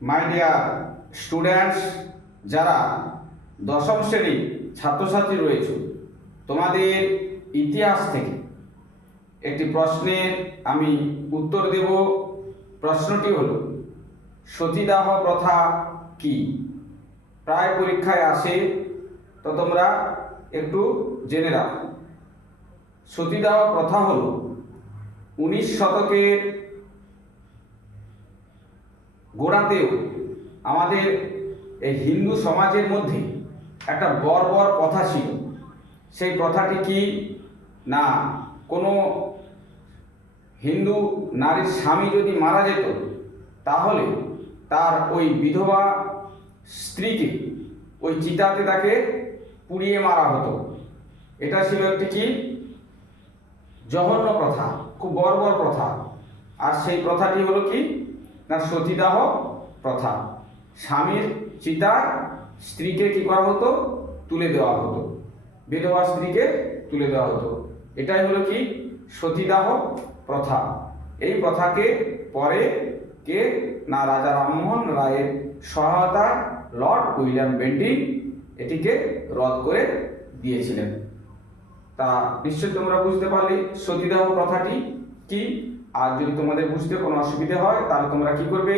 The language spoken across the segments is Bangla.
মাই ডিয়ার স্টুডেন্টস, যারা দশম শ্রেণীর ছাত্রছাত্রী রয়েছে, তোমাদের ইতিহাস থেকে একটি প্রশ্নের আমি উত্তর দেব। প্রশ্নটি হল, সতীদাহ প্রথা কি? প্রায় পরীক্ষায় আসে, তো তোমরা একটু জেনে রাখো। সতীদাহ প্রথা হল 19 শতকের গোড়াতেও আমাদের এই হিন্দু সমাজের মধ্যে একটা বর্বর প্রথা ছিল। সেই প্রথাটি কি না, কোনো হিন্দু নারীর স্বামী যদি মারা যেত তাহলে তার ওই বিধবা স্ত্রীকে ওই চিতাতে তাকে পুড়িয়ে মারা হতো। এটা ছিল একটি কি জঘন্য প্রথা, খুব বর্বর প্রথা। আর সেই প্রথাটি হলো কি না, সতীদাহ প্রথা। স্বামীর চিতায় স্ত্রীকে কি করা হতো, তুলে দেওয়া হতো, বিধবা স্ত্রীকে তুলে দেওয়া হতো। এটাই হলো কি সতীদাহ প্রথা। এই প্রথাকে পরে কে না, রাজা রামমোহন রায়ের সহায়তায় লর্ড উইলিয়াম বেন্টিং এটিকে রদ করে দিয়েছিলেন। তা নিশ্চয়ই তোমরা বুঝতে পারলে সতীদাহ প্রথাটি কি। আর যদি তোমাদের বুঝতে কোনো অসুবিধা হয় তাহলে তোমরা কি করবে,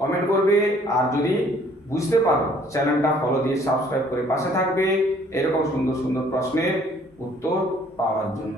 কমেন্ট করবে। আর যদি বুঝতে পারো চ্যানেলটা ফলো দিয়ে সাবস্ক্রাইব করে পাশে থাকবে এরকম সুন্দর সুন্দর প্রশ্নের উত্তর পাওয়ার জন্য।